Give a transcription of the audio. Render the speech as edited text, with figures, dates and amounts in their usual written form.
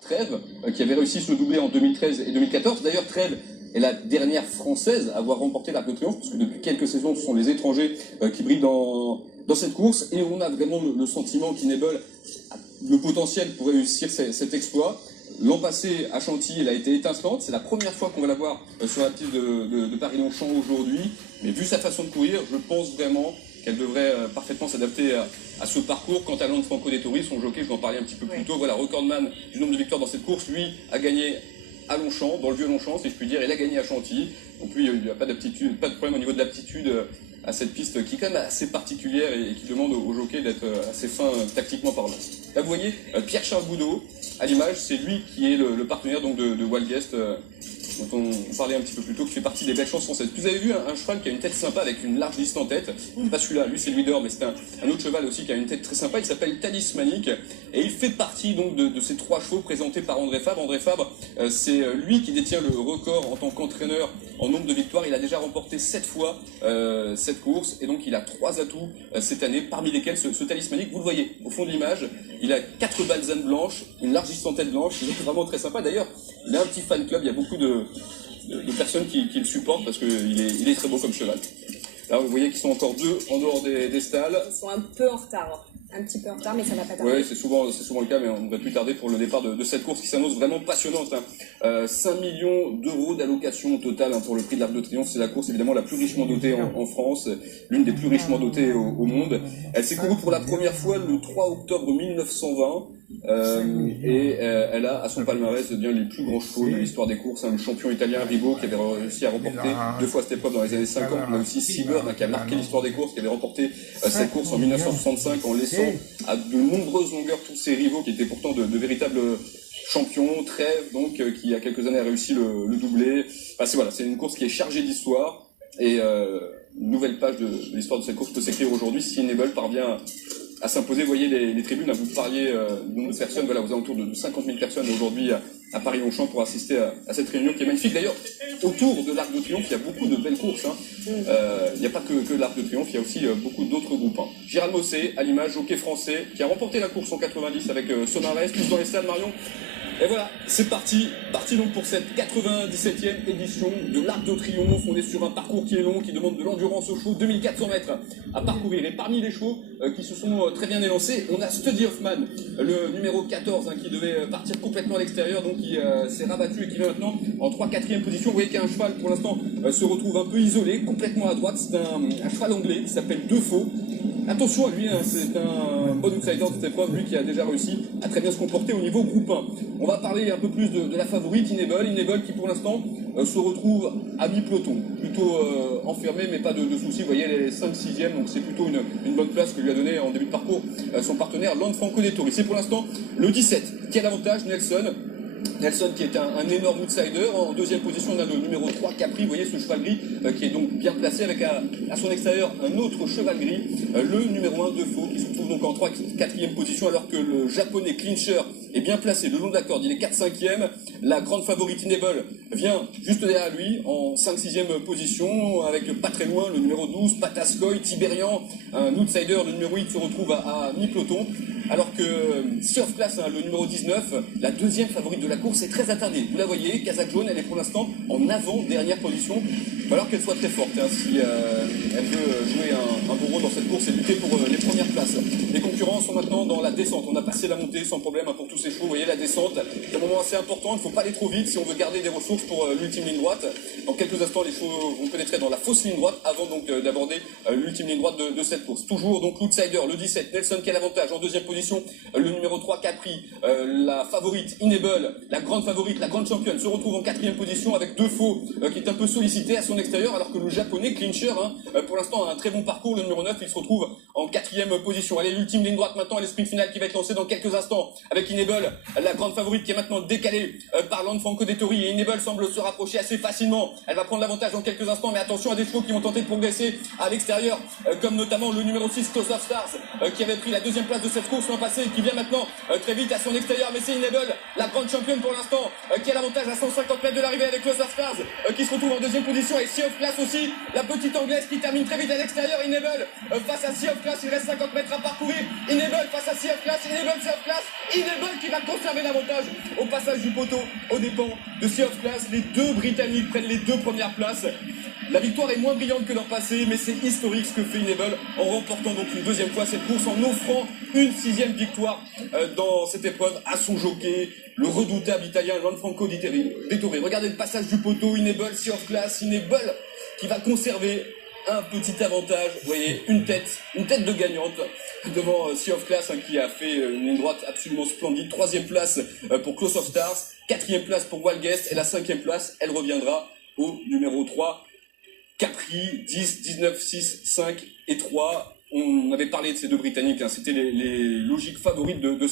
Trèves, qui avait réussi ce doublé en 2013 et 2014. D'ailleurs, Trèves est la dernière française à avoir remporté l'Arc de Triomphe, parce que depuis quelques saisons, ce sont les étrangers qui brillent dans cette course, et on a vraiment le sentiment qu'Inable a le potentiel pour réussir cet exploit. L'an passé, à Chantilly, elle a été étincelante. C'est la première fois qu'on va la voir sur la piste de Paris-Longchamp aujourd'hui. Mais vu sa façon de courir, je pense vraiment qu'elle devrait parfaitement s'adapter à ce parcours. Quant à Lanfranco Dettori, son jockey, je vais en parler un petit peu plus tôt. Voilà, recordman du nombre de victoires dans cette course. Lui a gagné à Longchamp, dans le vieux Longchamp, si je puis dire. Il a gagné à Chantilly. Donc lui, il n'y a pas de problème au niveau de l'aptitude à cette piste qui est quand même assez particulière et qui demande au jockey d'être assez fin tactiquement parlant. Là, vous voyez, Pierre-Charles Boudot, à l'image, c'est lui qui est le partenaire donc, de Wild Guest, dont on parlait un petit peu plus tôt, qui fait partie des belles chances françaises. Vous avez vu un cheval qui a une tête sympa avec une large liste en tête. Pas celui-là, lui c'est le leader, mais c'est un autre cheval aussi qui a une tête très sympa. Il s'appelle Talismanic et il fait partie donc de ces 3 chevaux présentés par André Fabre. André Fabre, c'est lui qui détient le record en tant qu'entraîneur en nombre de victoires. Il a déjà remporté 7 fois cette course et donc il a 3 atouts cette année, parmi lesquels ce Talismanic, vous le voyez au fond de l'image, il a 4 balsanes blanches, une large liste en tête blanche, il est vraiment très sympa. D'ailleurs, il a un petit fan club, il y a beaucoup de personnes qui le supportent parce qu'il est très beau comme cheval. Là, vous voyez qu'ils sont encore 2 en dehors des stalles. Ils sont un peu en retard. Un petit peu en retard, mais ça va pas tarder. Oui, c'est souvent le cas, mais on ne va plus tarder pour le départ de cette course qui s'annonce vraiment passionnante. 5 millions d'euros d'allocation au total pour le prix de l'Arc de Triomphe. C'est la course évidemment la plus richement dotée en France, l'une des plus richement dotées au monde. Elle s'est courue pour la première fois le 3 octobre 1920. Elle a à son palmarès bien les plus grands chevaux de l'histoire des courses, le champion italien Ribo qui avait réussi à remporter 2 fois cette épreuve dans les années 50, on a aussi Seamer qui a marqué l'histoire des courses, qui avait remporté cette course en 1965 en laissant à de nombreuses longueurs tous ses rivaux qui étaient pourtant de véritables champions. Trèves donc qui il y a quelques années a réussi le doublé. C'est une course qui est chargée d'histoire et une nouvelle page de l'histoire de cette course peut s'écrire aujourd'hui si Enable parvient à s'imposer. Vous voyez les tribunes, vous parliez de nombre de personnes, voilà, aux alentours de 50 000 personnes aujourd'hui à Paris-Longchamp pour assister à cette réunion qui est magnifique. D'ailleurs, autour de l'Arc de Triomphe, il y a beaucoup de belles courses. Il n'y a pas que l'Arc de Triomphe, il y a aussi beaucoup d'autres groupes. Gérald Mossé, à l'image, jockey français, qui a remporté la course en 90 avec Sonares, plus dans les stades Marion. Et voilà, c'est parti donc pour cette 97e édition de l'Arc de Triomphe. On est sur un parcours qui est long, qui demande de l'endurance aux chevaux, 2400 mètres à parcourir. Et parmi les chevaux qui se sont très bien élancés, on a Study Hoffman, le numéro 14, qui devait partir complètement à l'extérieur, donc qui s'est rabattu et qui est maintenant en 3-4e position. Vous voyez qu'un cheval, pour l'instant, se retrouve un peu isolé, complètement à droite. C'est un cheval anglais qui s'appelle Defaux. Attention à lui, c'est un bon outsider de cette épreuve, lui qui a déjà réussi à très bien se comporter au niveau groupe 1. On va parler un peu plus de la favorite, Inable qui pour l'instant se retrouve à mi-peloton, plutôt enfermé mais pas de soucis. Vous voyez les 5-6e, donc c'est plutôt une bonne place que lui a donné en début de parcours son partenaire Lanfranco Dettori. C'est pour l'instant le 17 qui a l'avantage, Nelson qui est un énorme outsider. En 2e position, on a le numéro 3 Capri, vous voyez ce cheval gris qui est donc bien placé avec à son extérieur un autre cheval gris, le numéro 1 Defaux qui se trouve donc en 3-4e position alors que le japonais Clincher est bien placé le long de la corde, il est 4-5e. La grande favorite Inable vient juste derrière lui en 5-6e position avec pas très loin le numéro 12 Pataskoy, Tiberian, un outsider, le numéro 8 se retrouve à mi-peloton alors que Sea of Class, le numéro 19, la 2e favorite de la course est très attardée. Vous la voyez, Kazakh Jaune, elle est pour l'instant en avant-dernière position. Il va falloir qu'elle soit très forte si elle veut jouer un bon rôle dans cette course et lutter pour les premières places. Les concurrents sont maintenant dans la descente. On a passé la montée sans problème pour tous ces chevaux. Vous voyez la descente, c'est un moment assez important. Il ne faut pas aller trop vite si on veut garder des ressources pour l'ultime ligne droite. Dans quelques instants, les chevaux vont pénétrer dans la fausse ligne droite avant donc d'aborder l'ultime ligne droite de cette course. Toujours donc l'outsider, le 17, Nelson qui a l'avantage. En 2e position, le numéro 3 Capri, la favorite Inable, la grande favorite, la grande championne se retrouve en 4e position avec Defaux qui est un peu sollicité à son extérieur alors que le japonais Clincher pour l'instant a un très bon parcours. Le numéro 9 il se retrouve en 4e position. Allez, l'ultime ligne droite maintenant, l'esprit final qui va être lancé dans quelques instants avec Inable, la grande favorite qui est maintenant décalée par Lanfranco Dettori et Inable semble se rapprocher assez facilement. Elle va prendre l'avantage dans quelques instants, mais attention à des chevaux qui vont tenter de progresser à l'extérieur comme notamment le numéro 6 Close of Stars qui avait pris la 2e place de cette course l'an passé et qui vient maintenant très vite à son extérieur, mais c'est Inable, la grande championne pour l'instant qui a l'avantage à 150 mètres de l'arrivée avec Close of Stars qui se retrouve en 2e position et Sea of Class aussi, la petite anglaise qui termine très vite à l'extérieur. Inable face à Sea of Class Class, il reste 50 mètres à parcourir. Enable face à Sea of Class, Enable Sea of Class, Enable qui va conserver l'avantage au passage du poteau aux dépens de Sea of Class. Les deux Britanniques prennent les deux premières places. La victoire est moins brillante que leur passé, mais c'est historique ce que fait Enable en remportant donc une deuxième fois cette course, en offrant une 6e victoire dans cette épreuve à son jockey, le redoutable italien Gianfranco Dettori. Regardez le passage du poteau, Enable, Sea of Class, Enable qui va conserver un petit avantage, vous voyez, une tête de gagnante devant Sea of Class qui a fait une ligne droite absolument splendide. 3e place pour Close of Stars, 4e place pour Wild Guest et la 5e place, elle reviendra au numéro 3. Capri, 10, 19, 6, 5 et 3. On avait parlé de ces deux Britanniques, c'était les logiques favorites de